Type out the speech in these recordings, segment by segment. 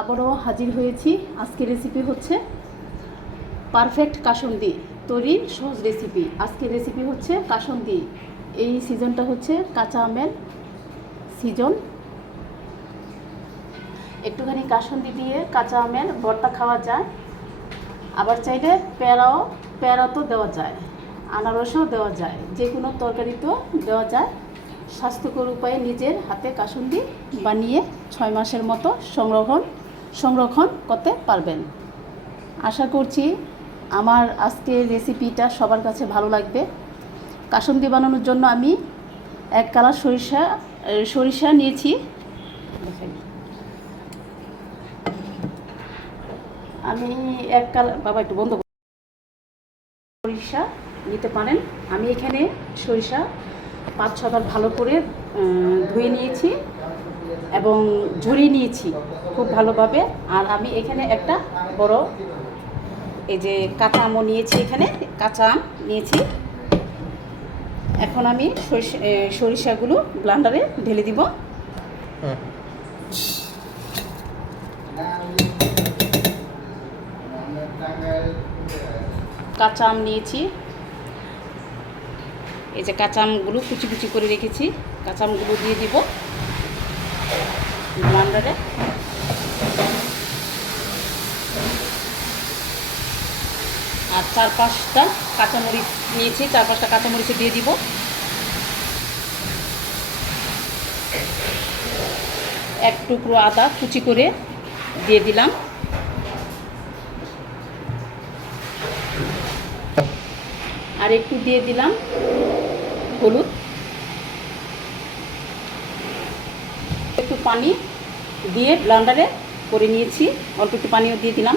আবারও হাজির হয়েছি। আজকে রেসিপি হচ্ছে পারফেক্ট কাসন্দি তৈরির সহজ রেসিপি আজকের রেসিপি হচ্ছে কাসন্দি। এই সিজনটা হচ্ছে কাঁচা আমের সিজন একটুখানি কাসন্দি দিয়ে কাঁচা আমের ভর্তা খাওয়া যায়। আবার চাইলে পেয়ারাও, পেয়ারা তো দেওয়া যায়, আনারসও দেওয়া যায় যে কোনো তরকারিতেও দেওয়া যায়। স্বাস্থ্যকর উপায়ে নিজের হাতে কাসুন্দি বানিয়ে ছয় মাসের মতো সংরক্ষণ সংরক্ষণ করতে পারবেন। আশা করছি আমার আজকের রেসিপিটা সবার কাছে ভালো লাগবে। কাসুন্দি বানানোর জন্য আমি এক কালার সরিষা সরিষা নিয়েছি। আমি এক কালার, বাবা একটু বন্ধ সরিষা নিতে পারেন। আমি এখানে সরিষা পাঁচ ছবার ভালো করে ধুয়ে নিয়েছি। এবং ঝরিয়ে নিয়েছি খুব ভালোভাবে। আর আমি এখানে একটা বড় এই যে কাঁচা আমও নিয়েছি এখানে, কাঁচা আম নিয়েছি। এখন আমি সরিষা সরিষাগুলো ব্লান্ডারে ঢেলে দিব। কাঁচা আম নিয়েছি। এই যে কাঁচা আমগুলো কুচি কুচি করে রেখেছি। কাঁচা আমগুলো দিয়ে দিব। ব্লান্ডারে আর চার পাঁচটা কাঁচামরিচ নিয়েছি চার পাঁচটা কাঁচামরিচ দিয়ে দিব। এক টুকরো আদা কুচি করে দিয়ে দিলাম। আর একটু দিয়ে দিলাম হলুদ। একটু পানি দিয়ে ব্লান্ডারে করে নিয়েছি। অল্প একটু পানিও দিয়ে দিলাম।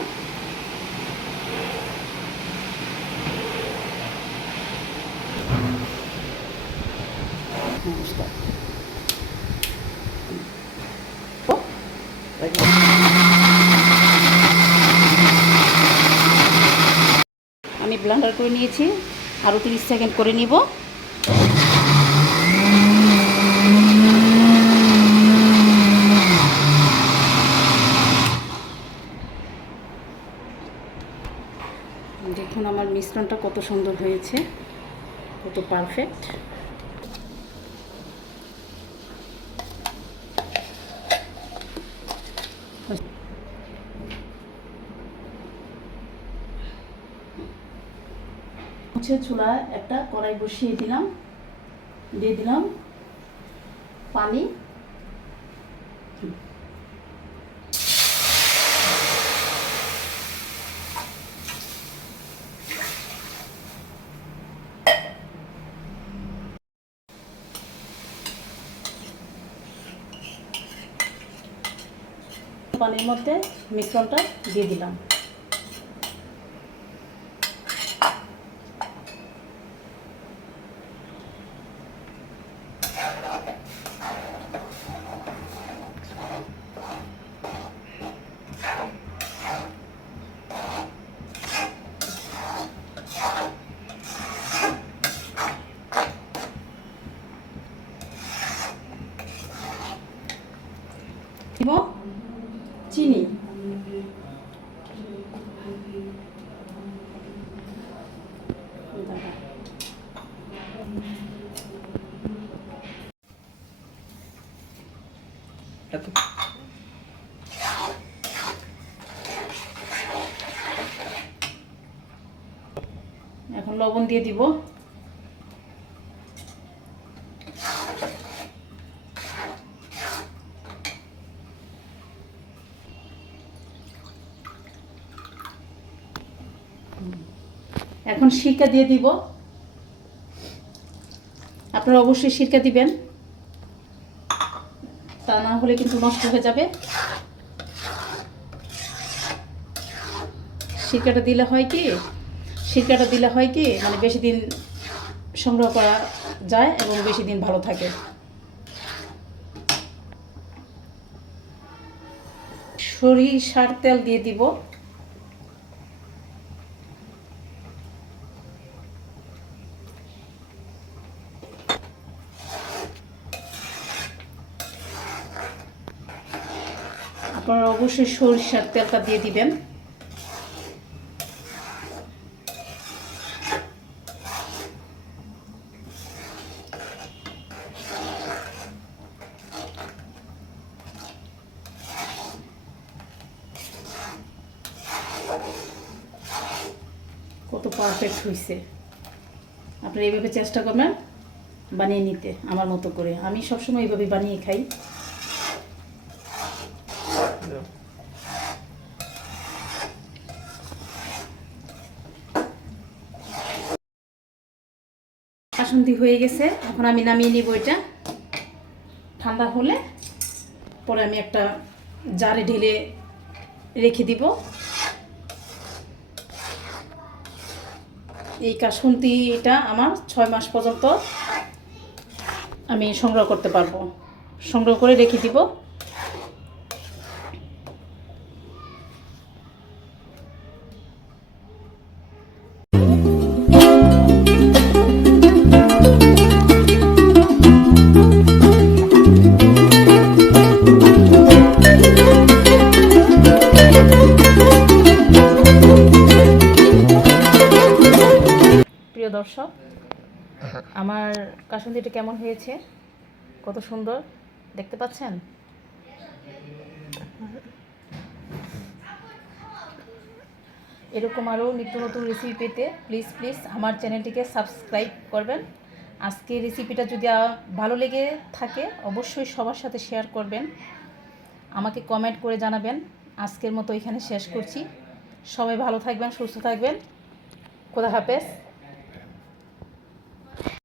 আমি ব্লান্ডার করে নিয়েছি। আরও তিরিশ সেকেন্ড করে নিব। আমার মিশ্রণটা কত সুন্দর হয়েছে, কত পারফেক্ট হচ্ছে চুলায় একটা কড়াই বসিয়ে দিলাম, দিয়ে দিলাম পানি। পানির মধ্যে মিশ্রণটা দিয়ে দিলাম দিব চিনি। এখন লবণ দিয়ে দিব। এখন সিরকা দিয়ে দিব। আপনারা অবশ্যই সিরকা দিবেন। তা না হলে কিন্তু নষ্ট হয়ে যাবে। সিরকাটা দিলে হয় কি? সিরকাটা দিলে হয় কি? মানে বেশি দিন সংগ্রহ করা যায় এবং বেশি দিন ভালো থাকে। সরিষার তেল দিয়ে দিব। আপনারা অবশ্যই সরিষার তেলটা দিয়ে দিবেন। কত পারফেক্ট হয়েছে আপনারা এইভাবে চেষ্টা করবেন বানিয়ে নিতে, আমার মতো করে। আমি সবসময় এইভাবে বানিয়ে খাই। বাসন্তী হয়ে গেছে। এখন আমি নামিয়ে নিব এটা। ঠান্ডা হলে পরে আমি একটা জারে ঢেলে রেখে দিব। এই কাসন্তিটা আমার ছয় মাস পর্যন্ত আমি সংগ্রহ করতে পারব। সংগ্রহ করে রেখে দিব। দর্শক, আমার কাসন্দিটা কেমন হয়েছে? কত সুন্দর? দেখতে পাচ্ছেন? এরকম আরও নিত্য নতুন রেসিপি পেতে প্লিজ প্লিজ আমার চ্যানেলটিকে সাবস্ক্রাইব করবেন। আজকে রেসিপিটা যদি ভালো লেগে থাকে, অবশ্যই সবার সাথে শেয়ার করবেন। আমাকে কমেন্ট করে জানাবেন। আজকের মতো এখানে শেষ করছি। সবাই ভালো থাকবেন, সুস্থ থাকবেন। খোদা হাফেজ।